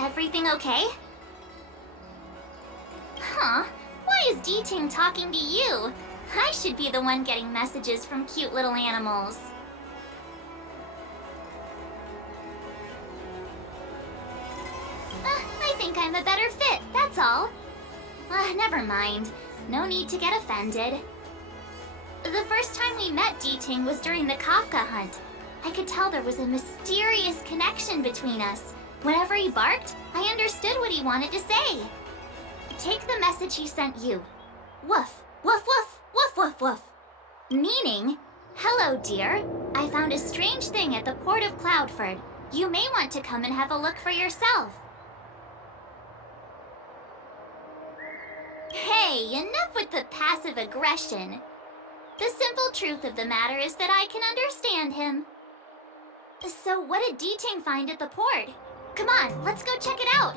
Everything okay? Huh? Why is Diting talking to you? I should be the one getting messages from cute little animals. I think I'm a better fit, that's all. Never mind. No need to get offended. The first time we met Diting was during the Kafka hunt. I could tell there was a mysterious connection between us. Whenever he barked, I understood what he wanted to say. Take the message he sent you. Woof, woof, woof, woof, woof, woof. Meaning, hello, dear. I found a strange thing at the port of Cloudford. You may want to come and have a look for yourself. Hey, enough with the passive aggression. The simple truth of the matter is that I can understand him. So what did Diting find at the port? Come on, let's go check it out.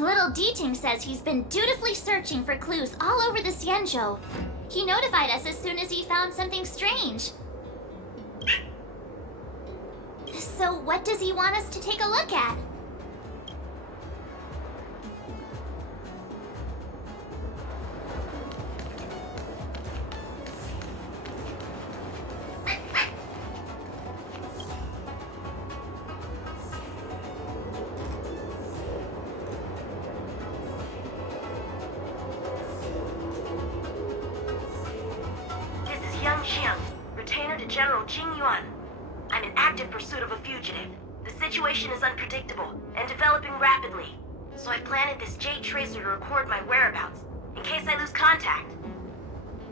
Little Diting says he's been dutifully searching for clues all over the Xianzhou. He notified us as soon as he found something strange. So what does he want us to take a look at? Retainer to General Qingyuan. I'm in active pursuit of a fugitive. The situation is unpredictable and developing rapidly, so I planted this Jade tracer to record my whereabouts in case I lose contact.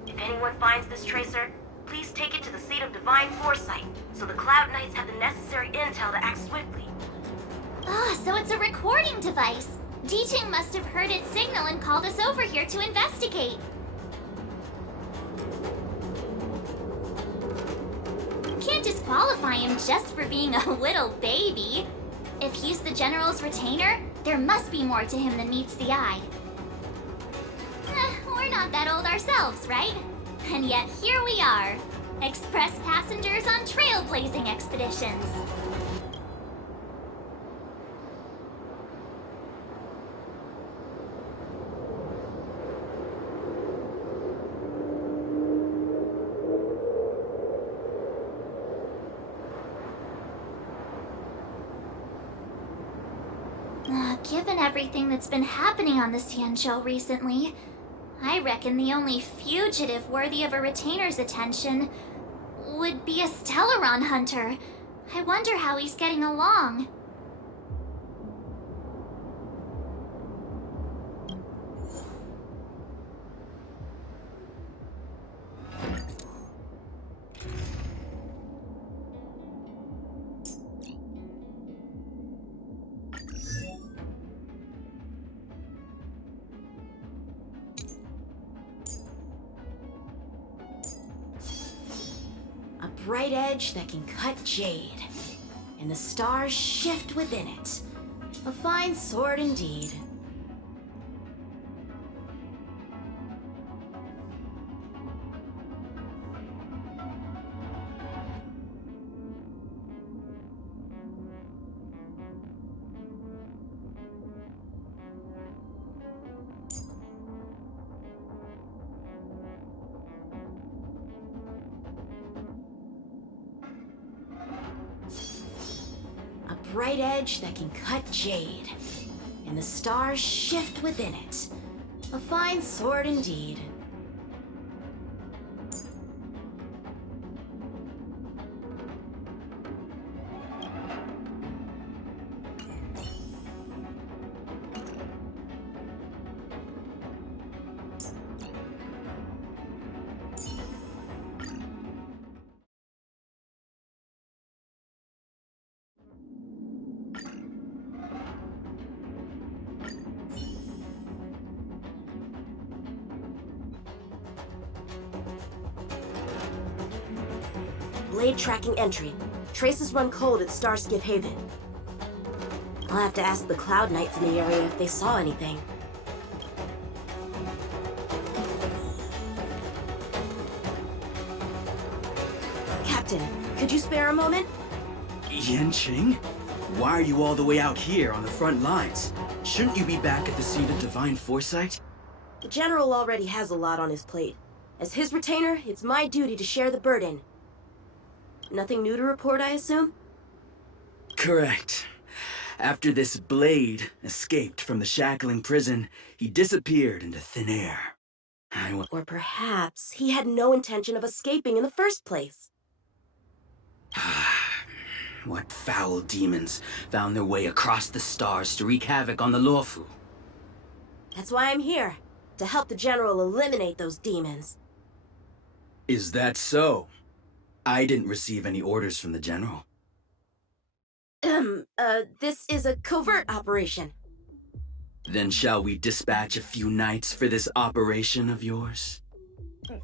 If anyone finds this tracer, please take it to the seat of Divine Foresight so the Cloud Knights have the necessary intel to act swiftly. So it's a recording device. Diting must have heard its signal and called us over here to investigate. Can't disqualify him just for being a little baby. If he's the General's retainer, there must be more to him than meets the eye. We're not that old ourselves, right? And yet here we are, express passengers on trailblazing expeditions. Given everything that's been happening on the Xianzhou recently, I reckon the only fugitive worthy of a retainer's attention would be a Stellaron hunter. I wonder how he's getting along. Bright edge that can cut jade, and the stars shift within it. A fine sword indeed. bright edge that can cut jade, and the stars shift within it. A fine sword indeed. Blade tracking entry. Traces run cold at Starskiff Haven. I'll have to ask the Cloud Knights in the area if they saw anything. Captain, could you spare a moment? Yanqing? Why are you all the way out here on the front lines? Shouldn't you be back at the seat of divine foresight? The General already has a lot on his plate. As his retainer, it's my duty to share the burden. Nothing new to report, I assume? Correct. After this blade escaped from the shackling prison, he disappeared into thin air. Or perhaps he had no intention of escaping in the first place. What foul demons found their way across the stars to wreak havoc on the Luofu? That's why I'm here, to help the General eliminate those demons. Is that so? I didn't receive any orders from the General. This is a covert operation. Then shall we dispatch a few knights for this operation of yours?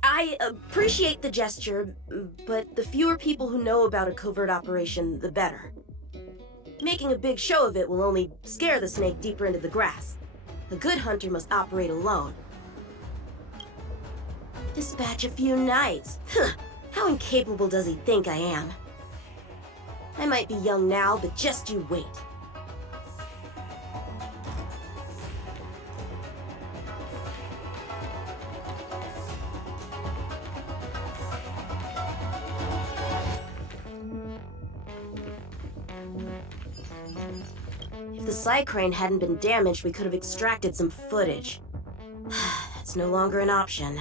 I appreciate the gesture, but the fewer people who know about a covert operation, the better. Making a big show of it will only scare the snake deeper into the grass. A good hunter must operate alone. Dispatch a few knights? Huh. How incapable does he think I am? I might be young now, but just you wait. If the side crane hadn't been damaged, we could have extracted some footage. That's no longer an option.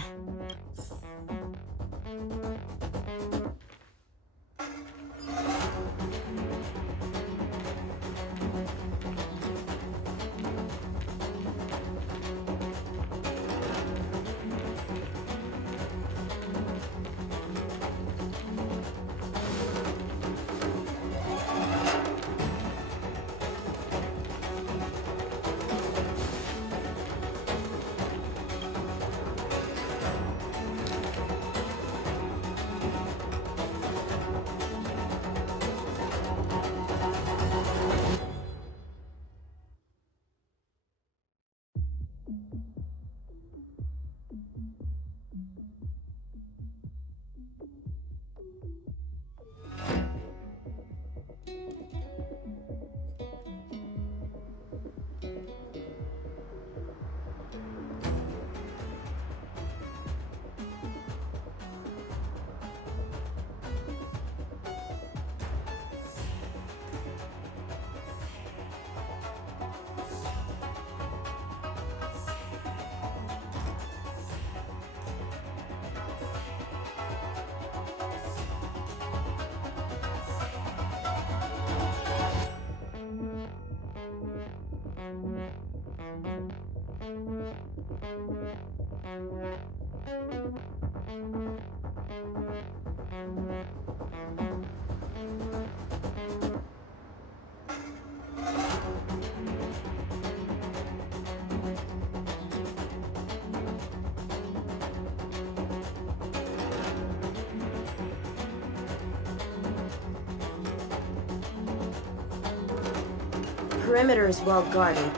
The perimeter is well guarded,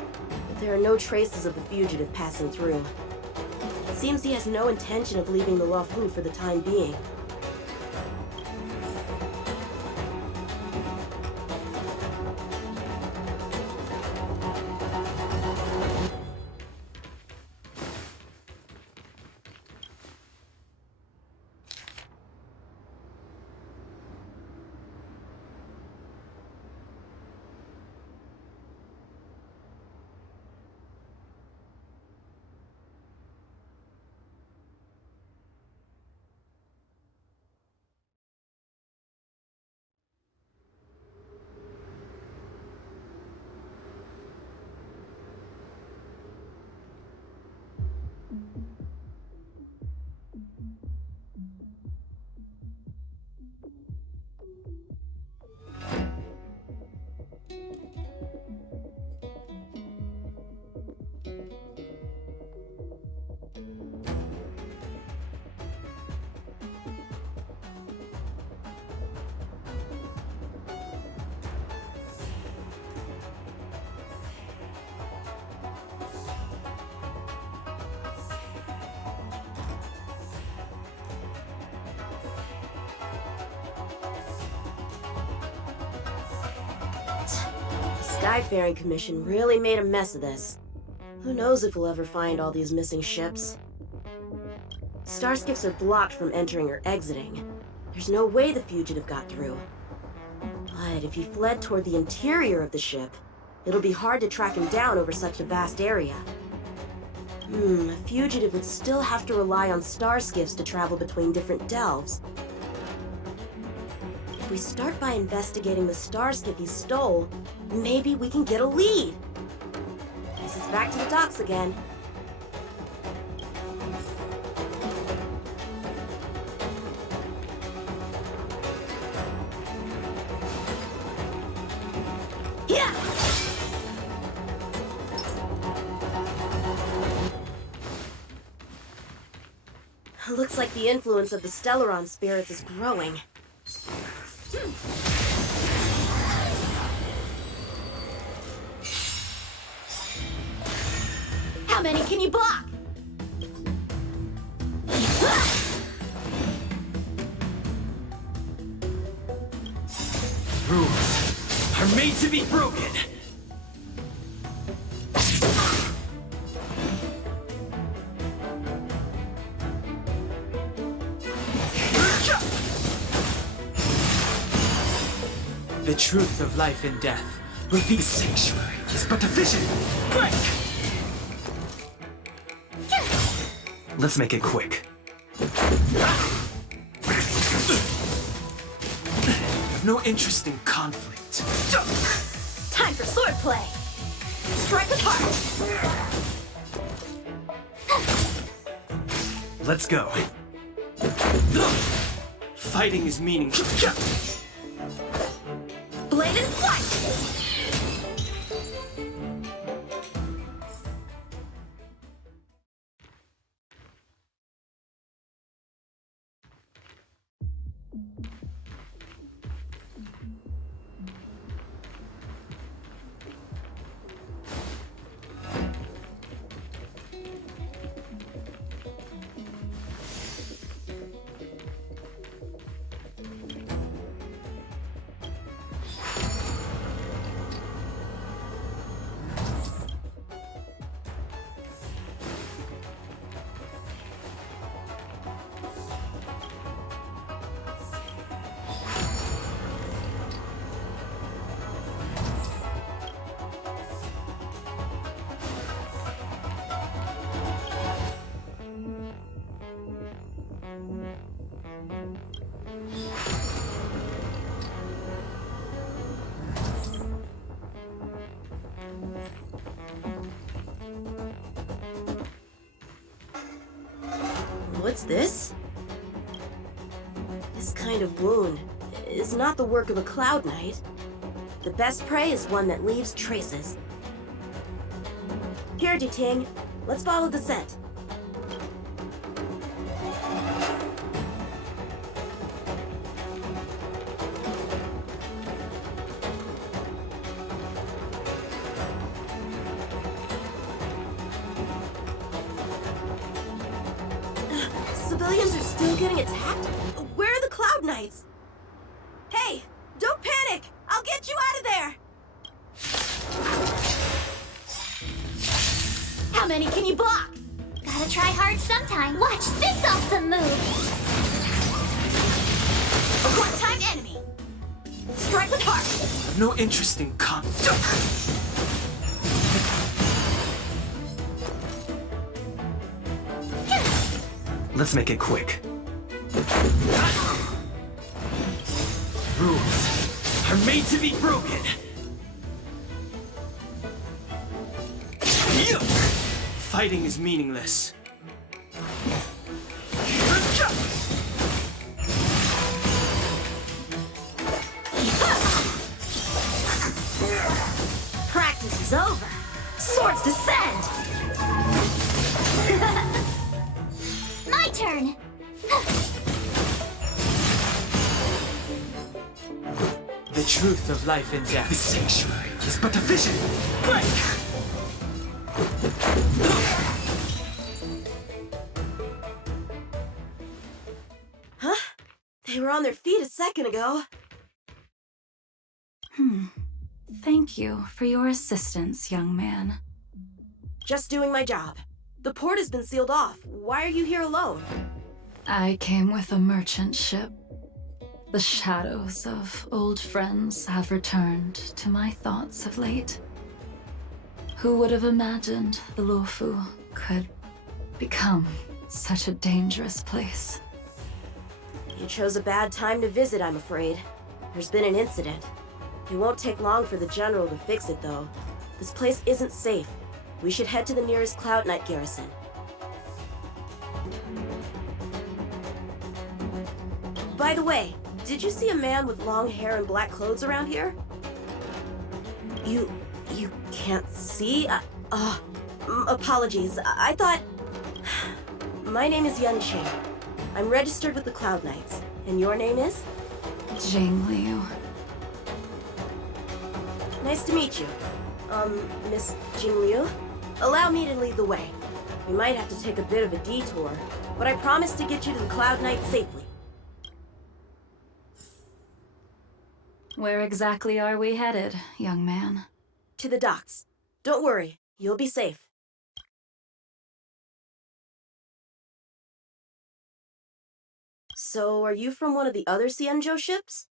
but there are no traces of the fugitive passing through. It seems he has no intention of leaving the Luofu for the time being. The Skyfaring Commission really made a mess of this. Who knows if we'll ever find all these missing ships? Starskips are blocked from entering or exiting. There's no way the fugitive got through. But if he fled toward the interior of the ship, it'll be hard to track him down over such a vast area. A fugitive would still have to rely on starskiffs to travel between different delves. If we start by investigating the starskip he stole, maybe we can get a lead. Guess it's back to the docks again. Yeah! Looks like the influence of the Stellaron spirits is growing. How many can you block? Rules are made to be broken. The truth of life and death will be sanctuary is but a vision. Break! Let's make it quick. No interest in conflict. Time for swordplay! Strike with heart! Let's go. Fighting is meaningless. Blade and flight! What's this? This kind of wound is not the work of a Cloud Knight. The best prey is one that leaves traces. Here, Ting. Let's follow the scent. Civilians are still getting attacked? Where are the Cloud Knights? Hey, don't panic! I'll get you out of there! How many can you block? Gotta try hard sometime. Watch this awesome move! A one-time enemy! Strike with heart! I've no interest in Let's make it quick. Rules are made to be broken. Fighting is meaningless. is over. Swords descend! My turn! The truth of life and death. The sanctuary is but a vision. Break! Huh? They were on their feet a second ago. Thank you for your assistance, young man. Just doing my job. The port has been sealed off. Why are you here alone? I came with a merchant ship. The shadows of old friends have returned to my thoughts of late. Who would have imagined the Luofu could become such a dangerous place? You chose a bad time to visit, I'm afraid. There's been an incident. It won't take long for the General to fix it, though. This place isn't safe. We should head to the nearest Cloud Knight garrison. By the way, did you see a man with long hair and black clothes around here? You can't see? Apologies. I thought... My name is Yanqing. I'm registered with the Cloud Knights. And your name is? Liu. Nice to meet you. Miss Liu? Allow me to lead the way. We might have to take a bit of a detour, but I promise to get you to the Cloud Knight safely. Where exactly are we headed, young man? To the docks. Don't worry, you'll be safe. So, are you from one of the other Xianzhou ships?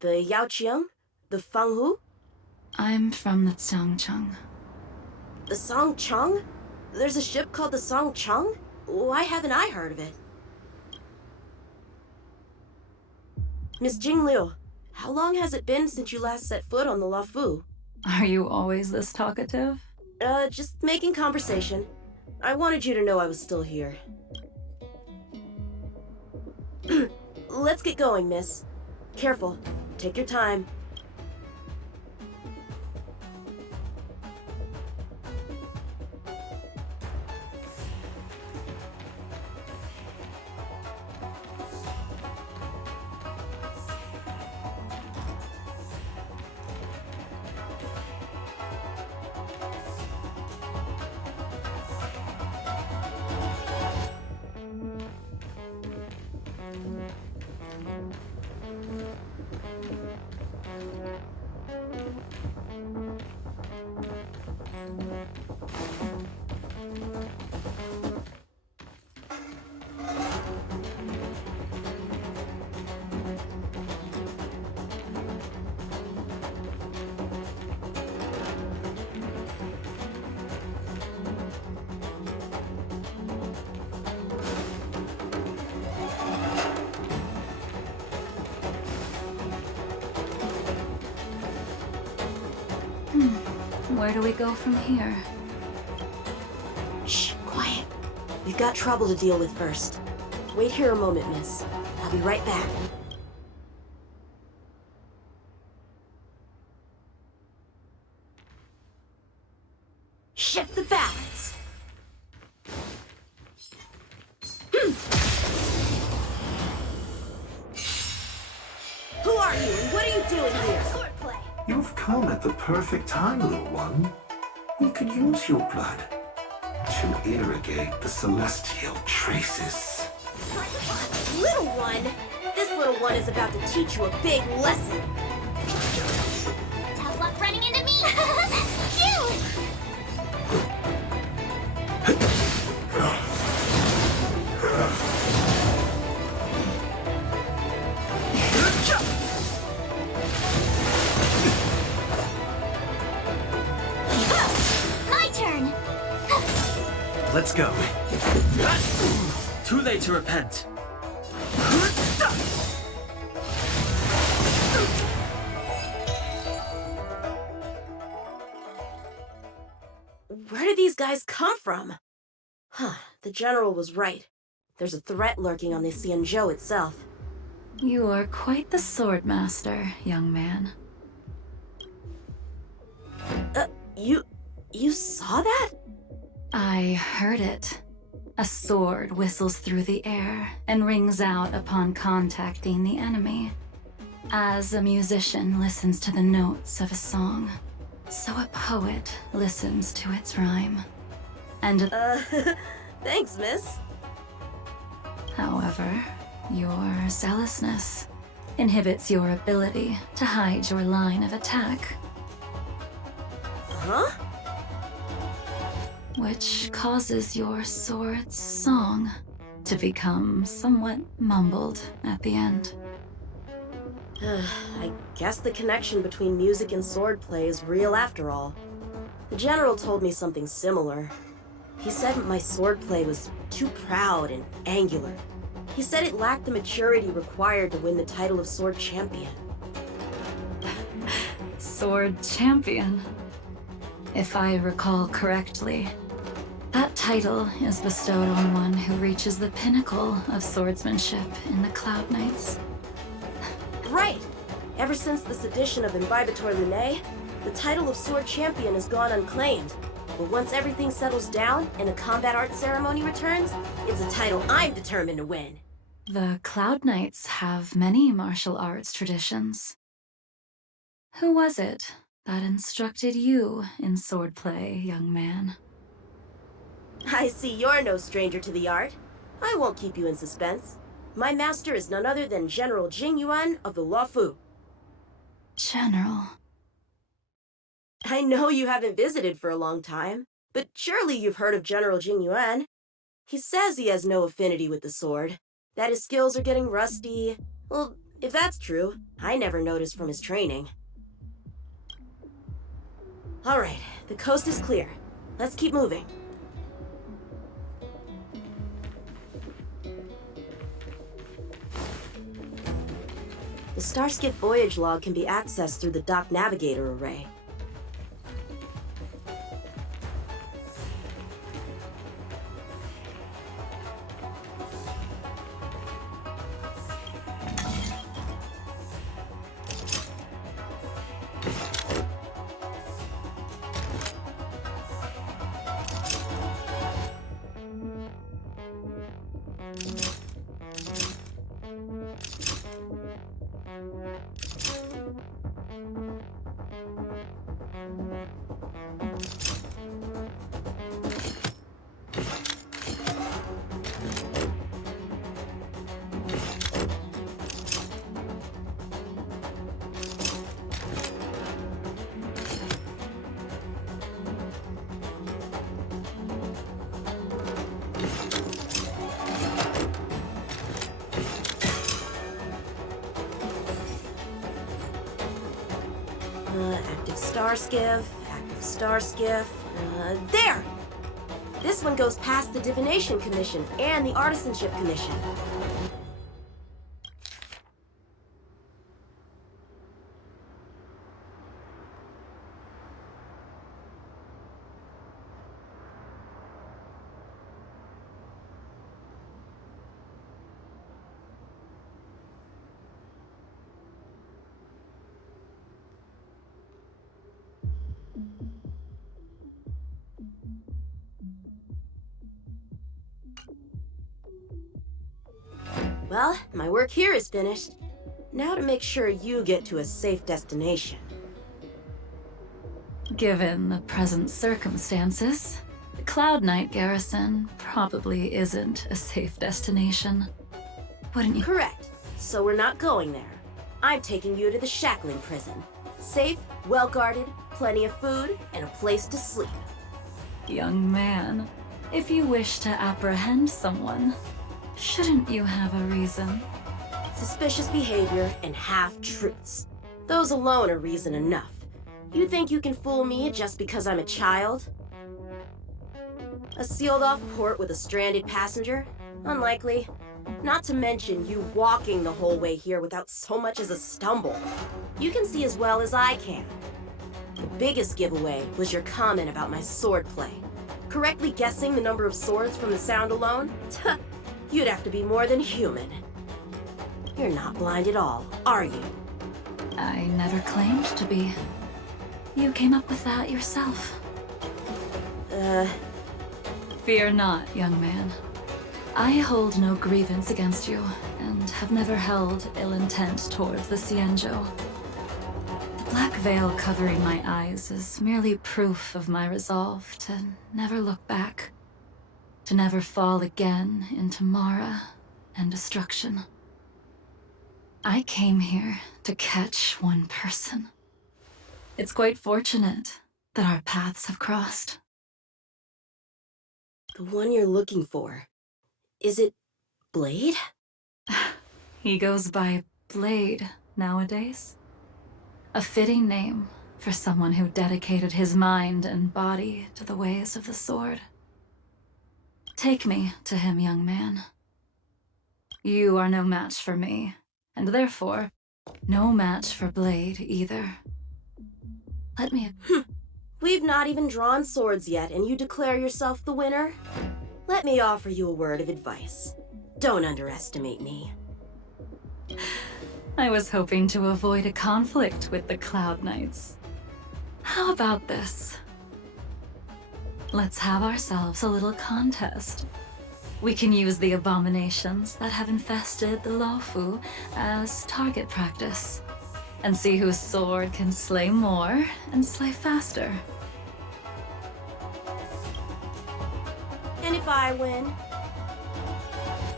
The Yaoqiang? The Fanghu? I'm from the Qiangcheng. The Songcheng? There's a ship called the Songcheng? Why haven't I heard of it? Miss Liu, how long has it been since you last set foot on the Luofu? Are you always this talkative? Just making conversation. I wanted you to know I was still here. Let's get going, miss. Careful. Take your time. Where do we go from here? Shh, quiet. We've got trouble to deal with first. Wait here a moment, miss. I'll be right back. Shift the balance. Who are you and what are you doing here? Swordplay. You've come at the perfect time, little one. We could use your blood to irrigate the celestial traces. Little one? This little one is about to teach you a big lesson. Tough luck running into me! Cute! My turn! Let's go. Too late to repent. Where did these guys come from? Huh, the General was right. There's a threat lurking on the Xianzhou itself. You are quite the sword master, young man. You saw that? I heard it. A sword whistles through the air and rings out upon contacting the enemy. As a musician listens to the notes of a song, so a poet listens to its rhyme. And Thanks, miss. however, your zealousness inhibits your ability to hide your line of attack, Huh? which causes your sword's song to become somewhat mumbled at the end. I guess the connection between music and swordplay is real after all. The general told me something similar. He said my swordplay was too proud and angular. He said it lacked the maturity required to win the title of Sword Champion. Sword Champion. If I recall correctly, that title is bestowed on one who reaches the pinnacle of swordsmanship in the Cloud Knights. Right! Ever since the sedition of Imbibitor Lunae, the title of Sword Champion has gone unclaimed. But once everything settles down and a combat art ceremony returns, it's a title I'm determined to win. The Cloud Knights have many martial arts traditions. Who was it that instructed you in swordplay, young man? I see you're no stranger to the art. I won't keep you in suspense. My master is none other than General Qingque of the Luofu. General. I know you haven't visited for a long time, but surely you've heard of General Qingque. He says he has no affinity with the sword, that his skills are getting rusty. Well, if that's true, I never noticed from his training. All right, the coast is clear. Let's keep moving. The Starskip voyage log can be accessed through the Dock Navigator array. Active star skiff. There! This one goes past the Divination Commission and the Artisanship Commission. Well, my work here is finished. Now to make sure you get to a safe destination. Given the present circumstances, the Cloud Knight garrison probably isn't a safe destination. Wouldn't you? Correct. So we're not going there. I'm taking you to the shackling prison. Safe, well-guarded, plenty of food, and a place to sleep. Young man, if you wish to apprehend someone, shouldn't you have a reason? Suspicious behavior and half-truths. Those alone are reason enough. You think you can fool me just because I'm a child? A sealed-off port with a stranded passenger? Unlikely. Not to mention you walking the whole way here without so much as a stumble. You can see as well as I can. The biggest giveaway was your comment about my swordplay. Correctly guessing the number of swords from the sound alone? You'd have to be more than human. You're not blind at all, are you? I never claimed to be. You came up with that yourself. Fear not, young man. I hold no grievance against you, and have never held ill intent towards the Xianzhou. The black veil covering my eyes is merely proof of my resolve to never look back, to never fall again into Mara and destruction. I came here to catch one person. It's quite fortunate that our paths have crossed. The one you're looking for. Is it Blade? He goes by Blade nowadays. A fitting name for someone who dedicated his mind and body to the ways of the sword. Take me to him, young man. You are no match for me, and therefore, no match for Blade either. Let me... We've not even drawn swords yet, and you declare yourself the winner? Let me offer you a word of advice. Don't underestimate me. I was hoping to avoid a conflict with the Cloud Knights. How about this? Let's have ourselves a little contest. We can use the abominations that have infested the Luofu as target practice, and see whose sword can slay more and slay faster. And if I win?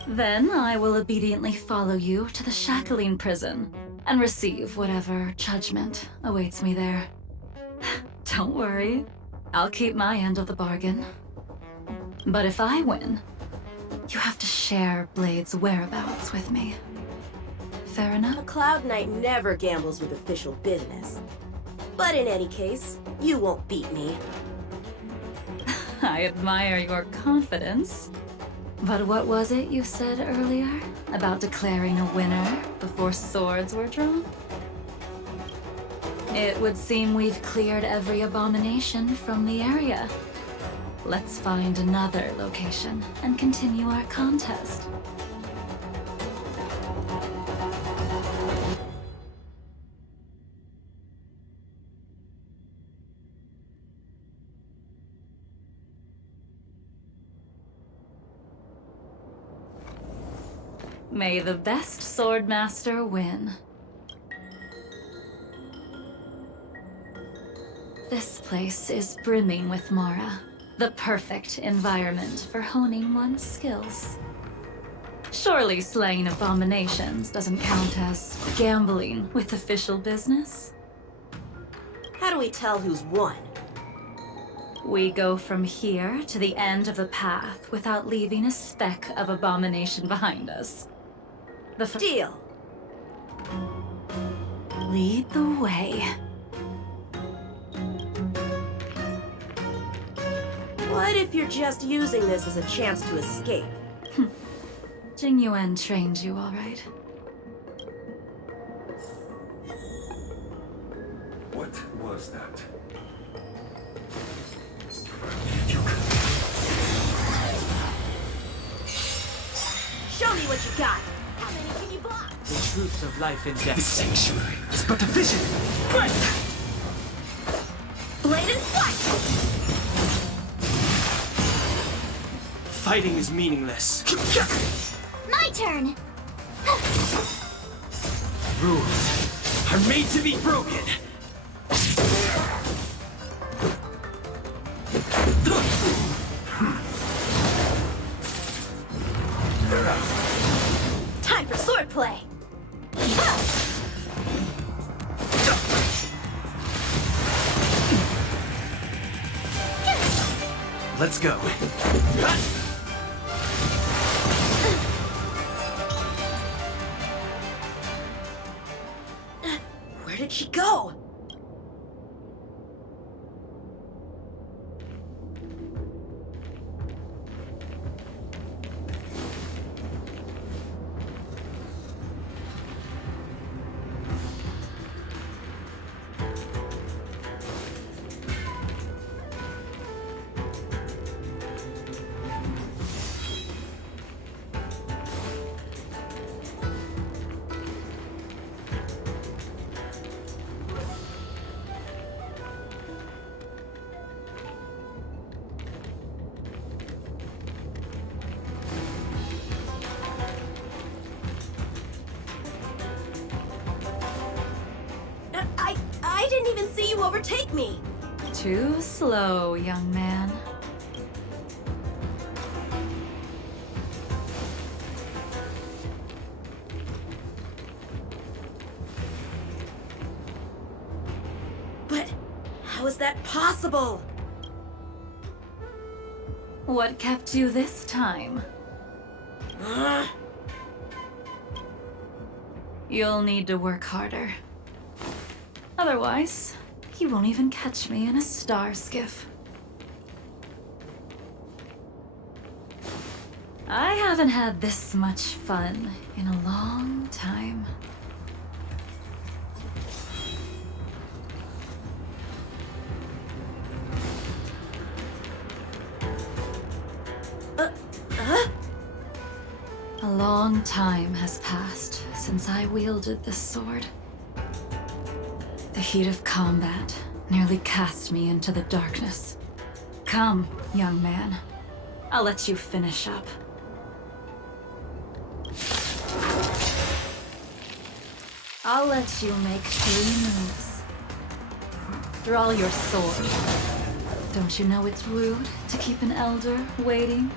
Then I will obediently follow you to the shackling prison and receive whatever judgment awaits me there. Don't worry, I'll keep my end of the bargain. But if I win, you have to share Blade's whereabouts with me. Fair A enough? Cloud Knight never gambles with official business. But in any case, you won't beat me. I admire your confidence. But what was it you said earlier about declaring a winner before swords were drawn? It would seem we've cleared every abomination from the area. Let's find another location and continue our contest. May the best swordmaster win. This place is brimming with Mara, the perfect environment for honing one's skills. Surely slaying abominations doesn't count as gambling with official business? How do we tell who's won? We go from here to the end of the path without leaving a speck of abomination behind us. Deal. Lead the way. What if you're just using this as a chance to escape? Qingque trained you all right. What was that? Show me what you got. How many can you block? The truth of life and death. The sanctuary is but a vision. Right. Blade and fight! Fighting is meaningless. My turn! Rules are made to be broken. Time for swordplay! Let's go. Where did she go? overtake me! Too slow, young man. But how is that possible? What kept you this time? You'll need to work harder. Otherwise, you won't even catch me in a star skiff. I haven't had this much fun in a long time. A long time has passed since I wielded this sword. The heat of combat nearly cast me into the darkness. Come, young man. I'll let you finish up. I'll let you make 3 moves. Draw your sword. Don't you know it's rude to keep an elder waiting?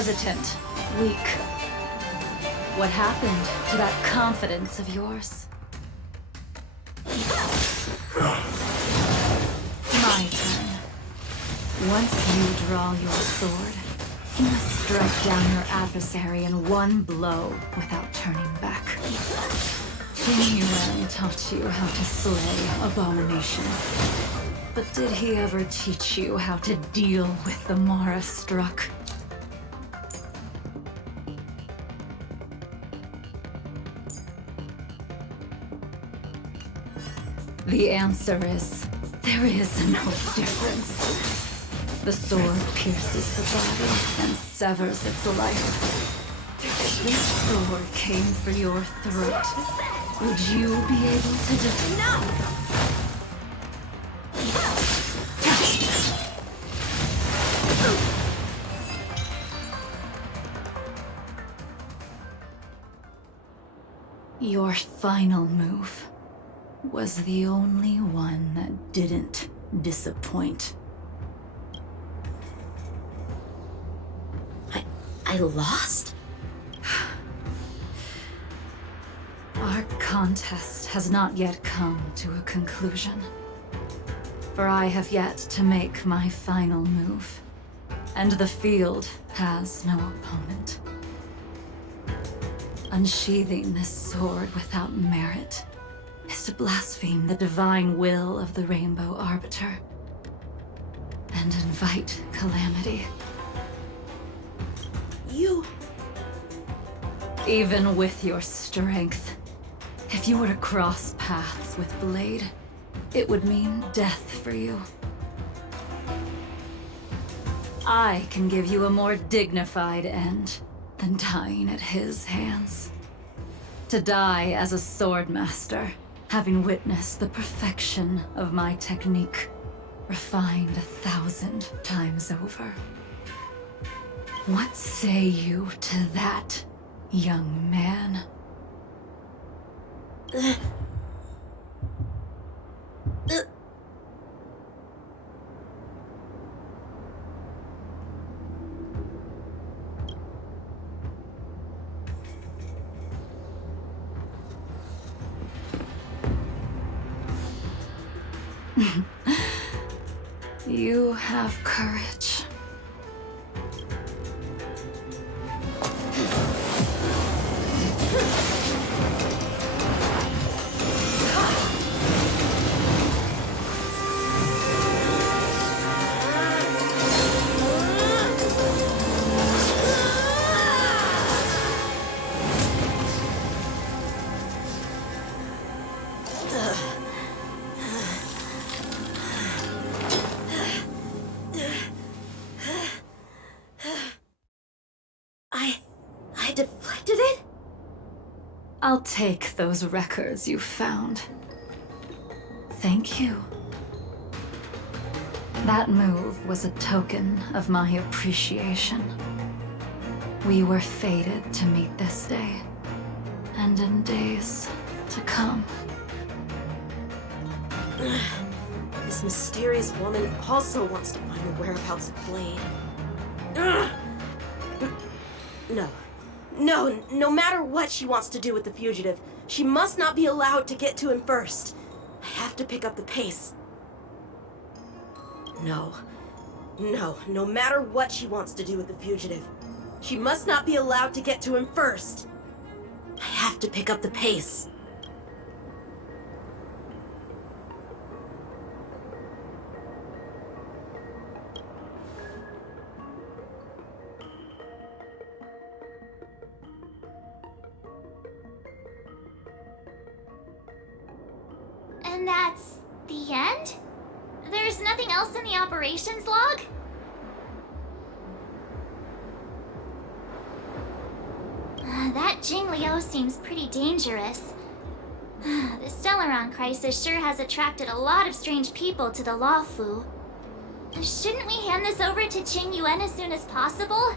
Hesitant, weak. What happened to that confidence of yours? My turn. Once you draw your sword, you must strike down your adversary in one blow without turning back. Qingque taught you how to slay abominations. But did he ever teach you how to deal with the Mara struck? The answer is, there is no difference. The sword pierces the body and severs its life. If this sword came for your throat, would you be able to defend? No! Your final move was the only one that didn't disappoint. I lost? Our contest has not yet come to a conclusion. For I have yet to make my final move, and the field has no opponent. Unsheathing this sword without merit is to blaspheme the divine will of the Rainbow Arbiter and invite calamity. You... Even with your strength, if you were to cross paths with Blade, it would mean death for you. I can give you a more dignified end than dying at his hands. To die as a swordmaster, having witnessed the perfection of my technique, refined 1,000 times over. What say you to that, young man? You have courage. I'll take those records you found. Thank you. That move was a token of my appreciation. We were fated to meet this day, and in days to come. This mysterious woman also wants to find the whereabouts of Blade. No matter what she wants to do with the fugitive, she must not be allowed to get to him first. I have to pick up the pace. No matter what she wants to do with the fugitive, she must not be allowed to get to him first. I have to pick up the pace. And that's the end? There's nothing else in the operations log? That Jingliu seems pretty dangerous. The Stellaron crisis sure has attracted a lot of strange people to the Luofu. Shouldn't we hand this over to Qingyuan as soon as possible?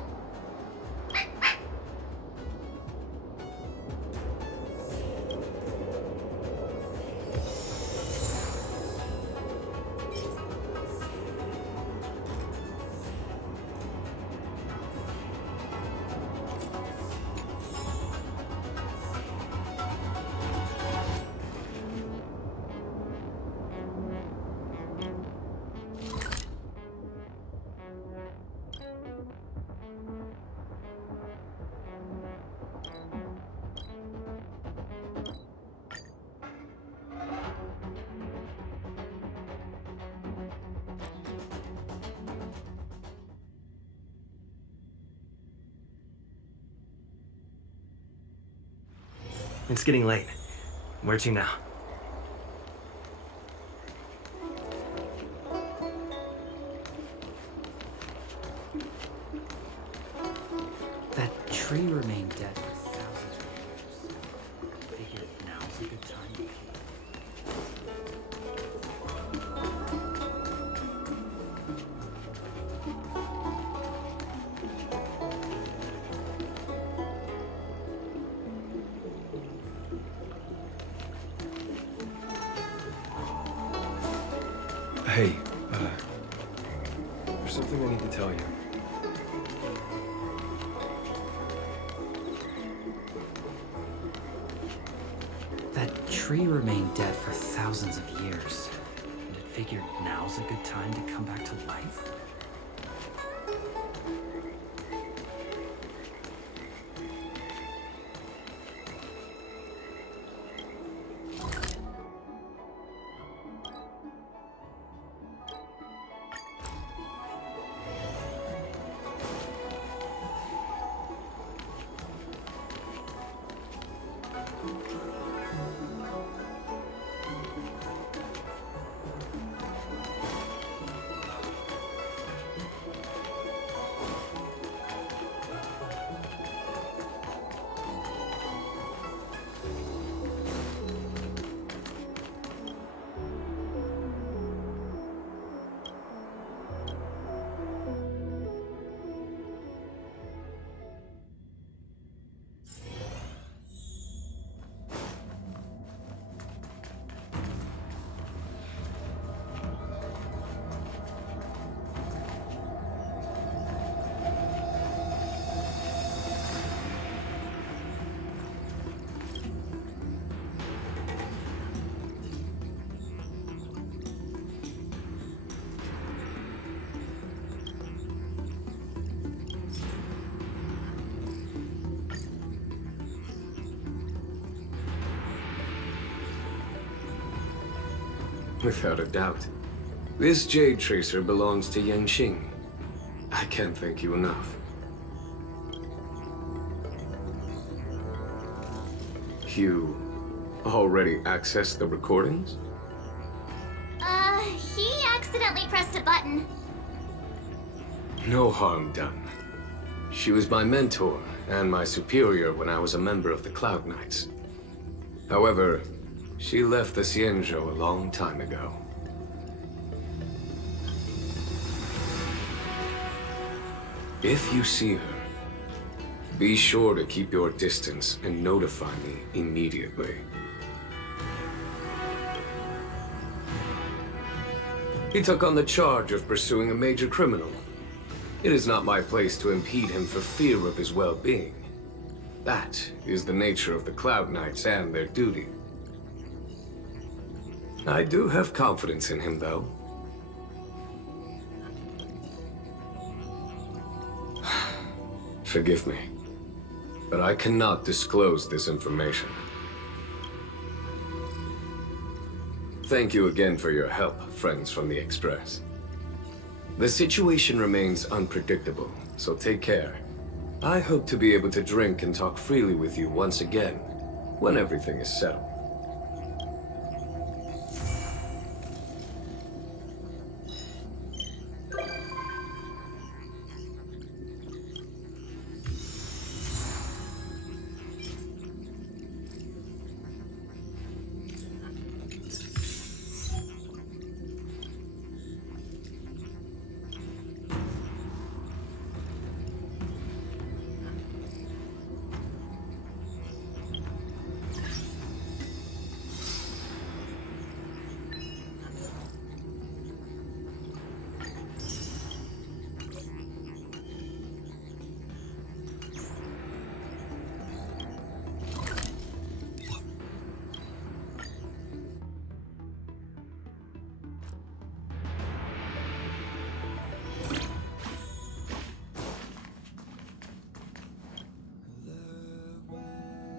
It's getting late. Where to now? That tree remained dead for thousands of years. Figured now's a good time to Hey, there's something I need to tell you. That tree remained dead for thousands of years, and it figured now's a good time to come back to life? Without a doubt. This Jade Tracer belongs to Yanqing. I can't thank you enough. You already accessed the recordings? He accidentally pressed a button. No harm done. She was my mentor and my superior when I was a member of the Cloud Knights. However, she left the Xianzhou a long time ago. If you see her, be sure to keep your distance and notify me immediately. He took on the charge of pursuing a major criminal. It is not my place to impede him for fear of his well-being. That is the nature of the Cloud Knights and their duty. I do have confidence in him, though. Forgive me, but I cannot disclose this information. Thank you again for your help, friends from the Express. The situation remains unpredictable, so take care. I hope to be able to drink and talk freely with you once again, when everything is settled.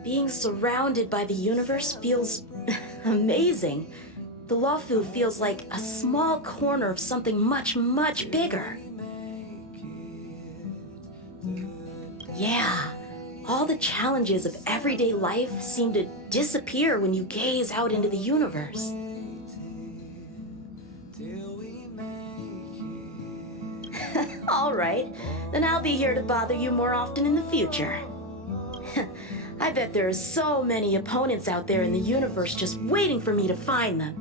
Being surrounded by the universe feels amazing. The Luofu feels like a small corner of something much, much bigger. Yeah, all the challenges of everyday life seem to disappear when you gaze out into the universe. All right, then I'll be here to bother you more often in the future. I bet there are so many opponents out there in the universe just waiting for me to find them.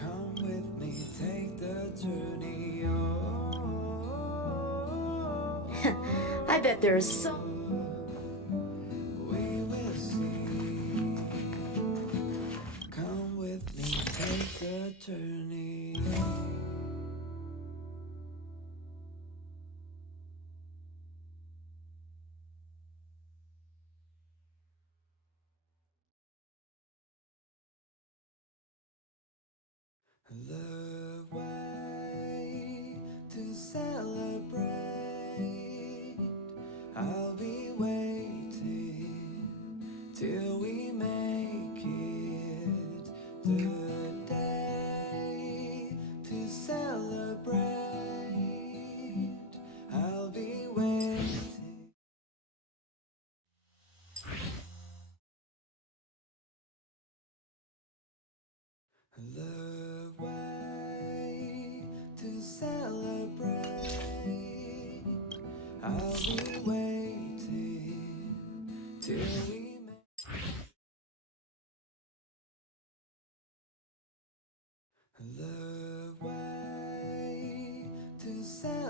Come with me, take the journey I bet there are so... we will see. Come with me, take the journey. The way to celebrate. I'll be waiting till we make it. The day to celebrate. I'll be waiting. The way to celebrate. I'll be waiting till we make the way to celebrate.